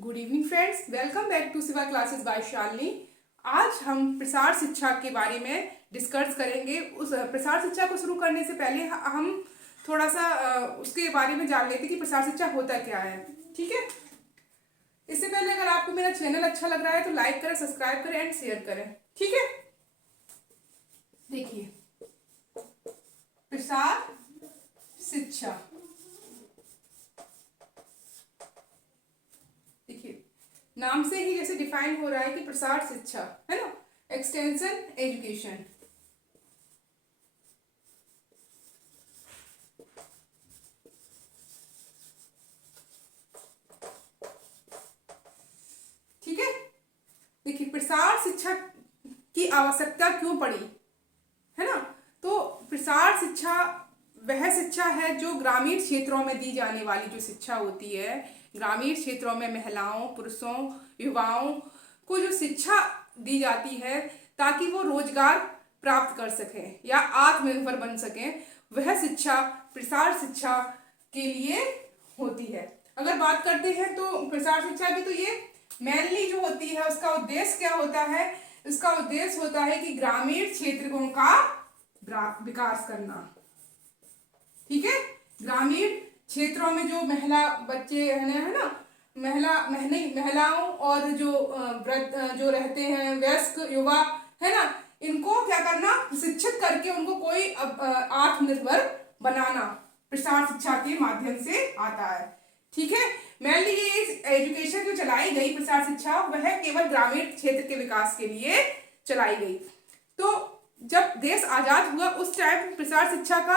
Good evening friends, welcome back to Siva classes by Shalini. आज हम प्रसार शिक्षा के बारे में डिस्कस करेंगे। उस प्रसार शिक्षा को शुरू करने से पहले हम थोड़ा सा उसके बारे में जान लेते कि प्रसार शिक्षा होता क्या है। ठीक है, इससे पहले अगर आपको मेरा चैनल अच्छा लग रहा है तो लाइक करें, सब्सक्राइब करें एंड शेयर करें। ठीक है, देखिए प्रसार शिक्षा, देखिए नाम से ही जैसे डिफाइन हो रहा है कि प्रसार शिक्षा है ना, एक्सटेंशन एजुकेशन। ठीक है, देखिए प्रसार शिक्षा की आवश्यकता क्यों पड़ी, है ना। तो प्रसार शिक्षा वह शिक्षा है जो ग्रामीण क्षेत्रों में दी जाने वाली जो शिक्षा होती है। ग्रामीण क्षेत्रों में महिलाओं, पुरुषों, युवाओं को जो शिक्षा दी जाती है ताकि वो रोजगार प्राप्त कर सकें या आत्मनिर्भर बन सकें, वह शिक्षा प्रसार शिक्षा के लिए होती है। अगर बात करते हैं तो प्रसार शिक्षा की, तो ये मेनली जो होती है उसका उद्देश्य क्या होता है। इसका उद्देश्य होता है कि ग्रामीण क्षेत्रों का विकास करना। ठीक है, ग्रामीण क्षेत्रों में जो महिला बच्चे है ना, महिलाओं और जो वृद्ध जो रहते हैं, वयस्क युवा है ना, इनको क्या करना, शिक्षित करके उनको कोई आत्मनिर्भर बनाना प्रसार शिक्षा के माध्यम से आता है। ठीक है, मेनली ये एजुकेशन जो चलाई गई प्रसार शिक्षा, वह केवल ग्रामीण क्षेत्र के विकास के लिए चलाई गई। तो जब देश आजाद हुआ उस टाइम प्रसार शिक्षा का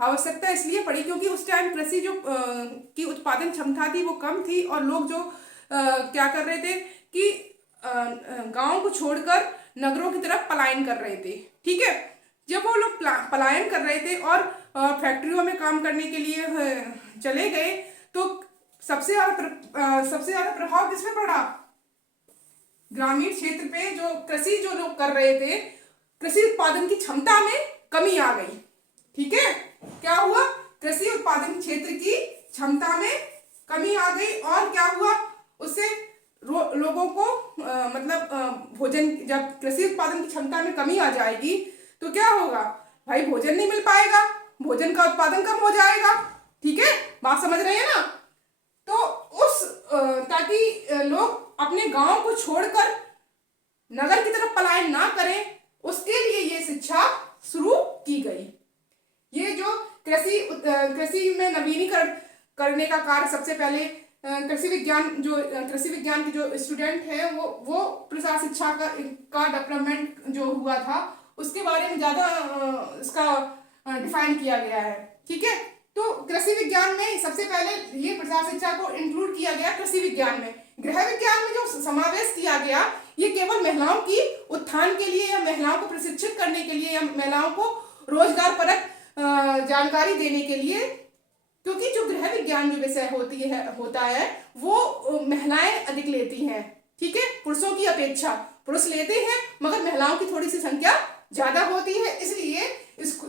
आवश्यकता इसलिए पड़ी क्योंकि उस टाइम कृषि जो की उत्पादन क्षमता थी वो कम थी, और लोग जो क्या कर रहे थे कि गांव को छोड़कर नगरों की तरफ पलायन कर रहे थे। ठीक है, जब वो लोग पलायन कर रहे थे और फैक्ट्रियों में काम करने के लिए चले गए, तो सबसे ज्यादा प्रभाव किस पे पड़ा, ग्रामीण क्षेत्र पे। जो कृषि जो लोग कर रहे थे, कृषि उत्पादन की क्षमता में कमी आ गई। ठीक है, क्या हुआ, कृषि उत्पादन क्षेत्र की क्षमता में कमी आ गई, और क्या हुआ उससे लोगों को भोजन, जब कृषि उत्पादन की क्षमता में कमी आ जाएगी तो क्या होगा भाई, भोजन नहीं मिल पाएगा, भोजन का उत्पादन कम हो जाएगा। ठीक है, बात समझ रहे हैं ना। तो उस ताकि लोग अपने गांव को छोड़कर नगर की तरफ पलायन ना करें, उसके लिए ये शिक्षा शुरू की गई। ये जो कृषि में नवीनीकरण करने का कार्य सबसे पहले कृषि विज्ञान के जो स्टूडेंट हैं वो प्रसार शिक्षा का डेवलपमेंट जो हुआ था उसके बारे में ज्यादा इसका डिफाइन किया गया है। ठीक है, तो कृषि विज्ञान में सबसे पहले ये प्रसार शिक्षा को इंक्लूड किया गया। कृषि विज्ञान में, गृह विज्ञान में जो समावेश किया गया, ये केवल महिलाओं की उत्थान के लिए या महिलाओं को प्रशिक्षित करने के लिए या महिलाओं को रोजगार परक जानकारी देने के लिए, क्योंकि जो गृह विज्ञान जो विषय होता है वो महिलाएं अधिक लेती हैं। ठीक है, पुरुषों की अपेक्षा पुरुष लेते हैं मगर महिलाओं की थोड़ी सी संख्या ज्यादा होती है, इसलिए इस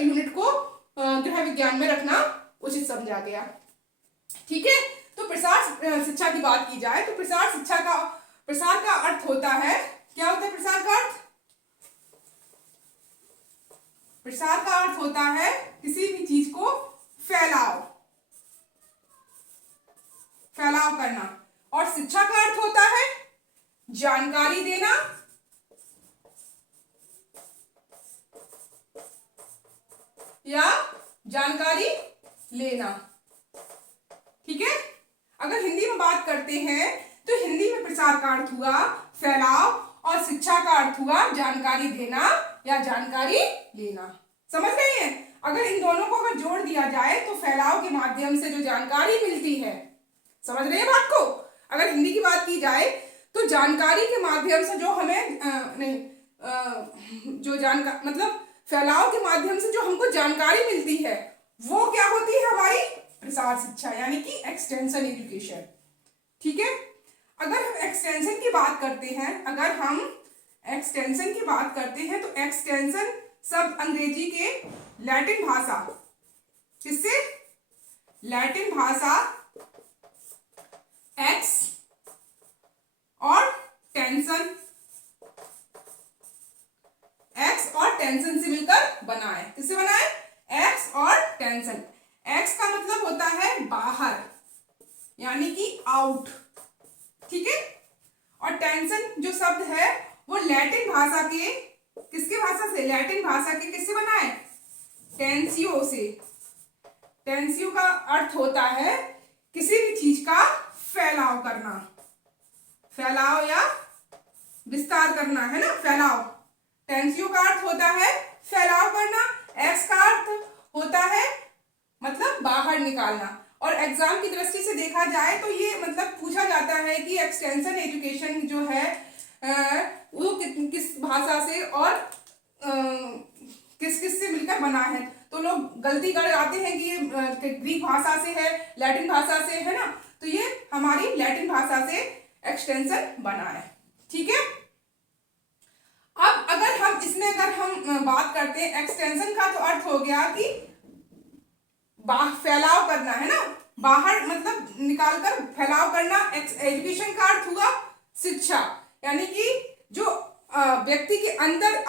यूनिट को गृह विज्ञान में रखना उचित समझा गया। ठीक है, तो प्रसार शिक्षा की बात की जाए तो प्रसार का अर्थ होता है, क्या होता है प्रसार का अर्थ, प्रसार का अर्थ होता है किसी भी चीज को फैलाव करना, और शिक्षा का अर्थ होता है जानकारी देना या जानकारी लेना। ठीक है, अगर हिंदी में बात करते हैं तो हिंदी में प्रसार का अर्थ हुआ फैलाव और शिक्षा का अर्थ हुआ जानकारी देना या जानकारी लेना। समझ गए हैं। अगर इन दोनों को अगर जोड़ दिया जाए तो फैलाव के माध्यम से जो जानकारी मिलती है, समझ रहे हैं बात को। अगर हिंदी की बात की जाए तो जानकारी के माध्यम से जो हमें फैलाव के माध्यम से जो हमको जानकारी मिलती है वो क्या होती है, हमारी प्रसार शिक्षा यानी कि एक्सटेंशन एजुकेशन। ठीक है, अगर हम एक्सटेंशन की बात करते हैं तो एक्सटेंशन शब्द अंग्रेजी के लैटिन भाषा, किससे, लैटिन भाषा एक्स यानी कि आउट, ठीक है। और टेंशन जो शब्द है वो लैटिन भाषा के, किसके भाषा से, लैटिन भाषा के किससे बना है, टेंसियो से। टेंसियो का अर्थ होता है किसी भी चीज का फैलाव करना, फैलाव या विस्तार करना, है ना, फैलाव। टेंसियो का अर्थ होता है फैलाव करना, एक्स का अर्थ होता है मतलब बाहर निकालना। और एग्जाम की दृष्टि से देखा जाए तो ये मतलब पूछा जाता है कि एक्सटेंशन एजुकेशन जो है वो किस भाषा से और किस किस से मिलकर बना है। तो लोग गलती कर जाते हैं कि ये ग्रीक भाषा से है, लैटिन भाषा से, है ना। तो ये हमारी लैटिन भाषा से एक्सटेंशन बना है, ठीक है। अब अगर हम इसमें अगर हम बात करते हैं एक्सटेंशन का, तो अर्थ हो गया कि फैलाव करना, है ना, बाहर मतलब निकालकर फैलाव करना। एजुकेशन का अर्थ हुआ शिक्षा, यानी कि जो व्यक्ति के अंदर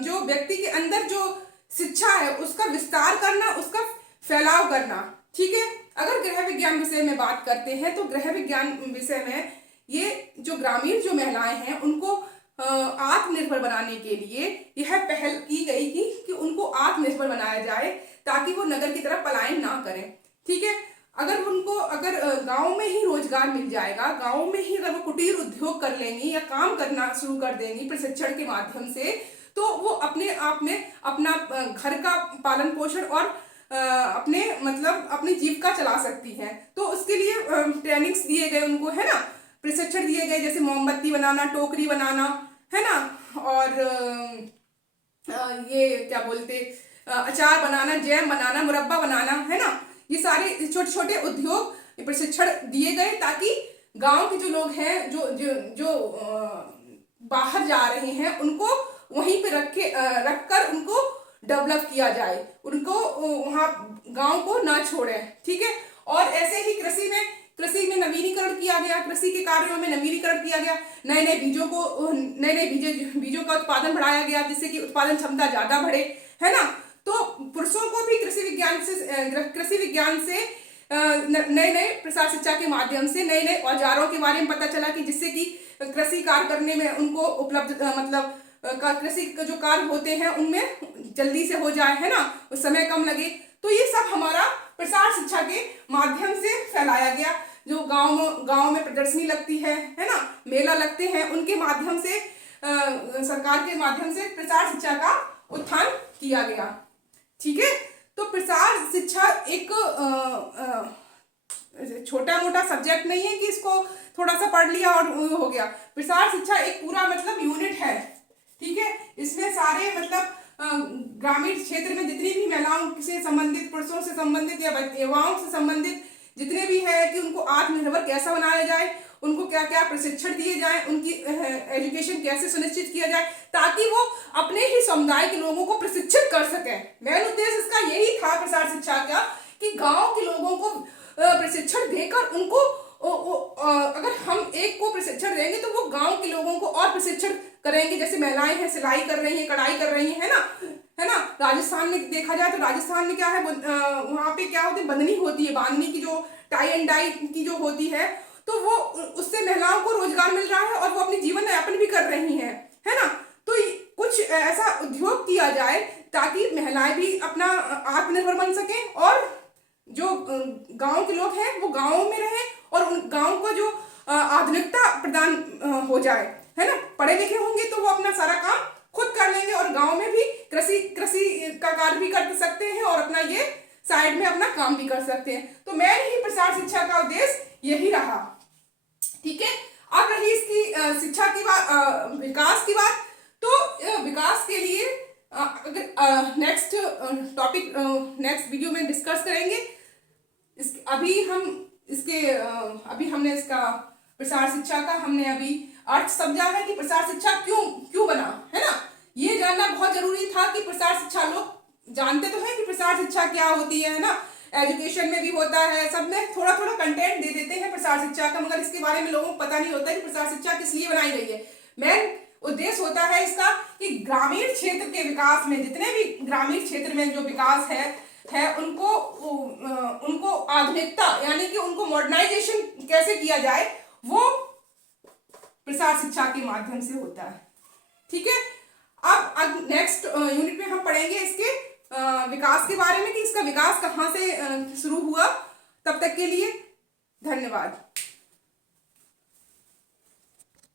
जो व्यक्ति के अंदर जो शिक्षा है उसका विस्तार करना, उसका फैलाव करना, ठीक है। अगर गृह विज्ञान विषय में बात करते हैं तो गृह विज्ञान विषय में ये जो ग्रामीण जो महिलाएं हैं उनको आत्मनिर्भर बनाने के लिए यह पहल की गई थी कि उनको आत्मनिर्भर बनाया जाए ताकि वो नगर की तरफ पलायन ना करें, ठीक है। अगर उनको अगर गांव में ही रोजगार मिल जाएगा, गांव में ही अगर वो कुटीर उद्योग कर लेंगी या काम करना शुरू कर देंगी प्रशिक्षण के माध्यम से, तो वो अपने आप में अपना घर का पालन पोषण और अपने मतलब अपनी जीविका चला सकती हैं। तो उसके लिए ट्रेनिंग्स दिए गए उनको, है ना, प्रशिक्षण दिए गए, जैसे मोमबत्ती बनाना, टोकरी बनाना, है ना, और ये क्या बोलते अचार बनाना, जैम बनाना, मुरब्बा बनाना, है ना, ये सारे छोटे छोटे उद्योग प्रशिक्षण दिए गए ताकि गांव के जो लोग हैं जो जो जो बाहर जा रहे हैं उनको वहीं पे रखकर उनको डेवलप किया जाए, उनको वहाँ गांव को ना छोड़े, ठीक है। और ऐसे ही कृषि में नवीनीकरण किया गया, कृषि के कार्यों में नवीनीकरण किया गया, नए नए बीजों का उत्पादन बढ़ाया गया जिससे कि उत्पादन क्षमता ज्यादा बढ़े, है ना। तो पुरुषों को भी कृषि विज्ञान से नए नए प्रसार शिक्षा के माध्यम से नए नए औजारों के बारे में पता चला कि जिससे कि कृषि कार्य करने में उनको उपलब्ध मतलब कृषि के जो कार्य होते हैं उनमें जल्दी से हो जाए, है ना, उस समय कम लगे। तो ये सब हमारा प्रसार शिक्षा के माध्यम से फैलाया गया। जो गांव में प्रदर्शनी लगती है ना, मेला लगते हैं, उनके माध्यम से सरकार के माध्यम से प्रसार शिक्षा का उत्थान किया गया, ठीक है। तो प्रसार शिक्षा एक छोटा मोटा सब्जेक्ट नहीं है कि इसको थोड़ा सा पढ़ लिया और हो गया। प्रसार शिक्षा एक पूरा मतलब यूनिट है, ठीक है। इसमें सारे मतलब ग्रामीण क्षेत्र में जितनी भी महिलाओं से संबंधित, पुरुषों से संबंधित या युवाओं से संबंधित जितने भी है कि उनको आत्मनिर्भर कैसा बनाया जाए, उनको क्या क्या प्रशिक्षण दिए जाए, उनकी एजुकेशन कैसे सुनिश्चित किया जाए ताकि वो अपने ही समुदाय के लोगों को प्रशिक्षित कर सके। मेन उद्देश्य इसका यही था प्रसार शिक्षा का कि गांव के लोगों को प्रशिक्षण देकर उनको अगर हम एक को प्रशिक्षण देंगे तो वो गांव के लोगों को और प्रशिक्षण करेंगे। जैसे महिलाएं हैं, सिलाई कर रही हैं, कढ़ाई कर रही हैं, है ना। राजस्थान में देखा जाए तो राजस्थान में क्या है, वहां पे क्या होती है, बंधनी होती है, बांधनी की जो टाई एंड डाई की जो होती है, तो वो उससे महिलाओं को रोजगार मिल रहा है और वो अपनी जीवन यापन भी कर रही हैं, है ना। तो कुछ ऐसा उद्योग किया जाए ताकि महिलाएं भी अपना आत्मनिर्भर बन सके और जो गांव के लोग हैं वो गांव में रहे और उन गांव को जो आधुनिकता प्रदान हो जाए, है ना। पढ़े लिखे होंगे तो वो अपना सारा काम खुद कर लेंगे और गांव में भी कृषि का कार्य भी कर सकते हैं और अपना ये साइड में अपना काम भी कर सकते हैं। तो मैं ही प्रसार शिक्षा का उद्देश्य यही रहा, ठीक है। अब रही इसकी शिक्षा की बात, विकास की बात। तो विकास के लिए अगर नेक्स्ट टॉपिक नेक्स्ट वीडियो में डिस्कस करेंगे। अभी हमने इसका प्रसार शिक्षा का हमने अभी अर्थ समझा है कि प्रसार शिक्षा क्यों बना, है ना। ये जानना बहुत जरूरी था कि प्रसार शिक्षा, लोग जानते तो हैं कि प्रसार शिक्षा क्या होती है ना, एजुकेशन में भी होता है, सब में थोड़ा थोड़ा कंटेंट दे देते हैं प्रसार शिक्षा का, मगर इसके बारे में लोगों को पता नहीं होता कि प्रसार शिक्षा किस लिए बनाई गई है। मेन उद्देश्य होता है इसका कि ग्रामीण क्षेत्र के विकास में, जितने भी ग्रामीण क्षेत्र में जो विकास है है उनको आधुनिकता यानी कि उनको मॉडर्नाइजेशन कैसे किया जाए, वो प्रसार शिक्षा के माध्यम से होता है। ठीक है, अब नेक्स्ट यूनिट में हम पढ़ेंगे इसके विकास के बारे में कि इसका विकास कहाँ से शुरू हुआ। तब तक के लिए धन्यवाद।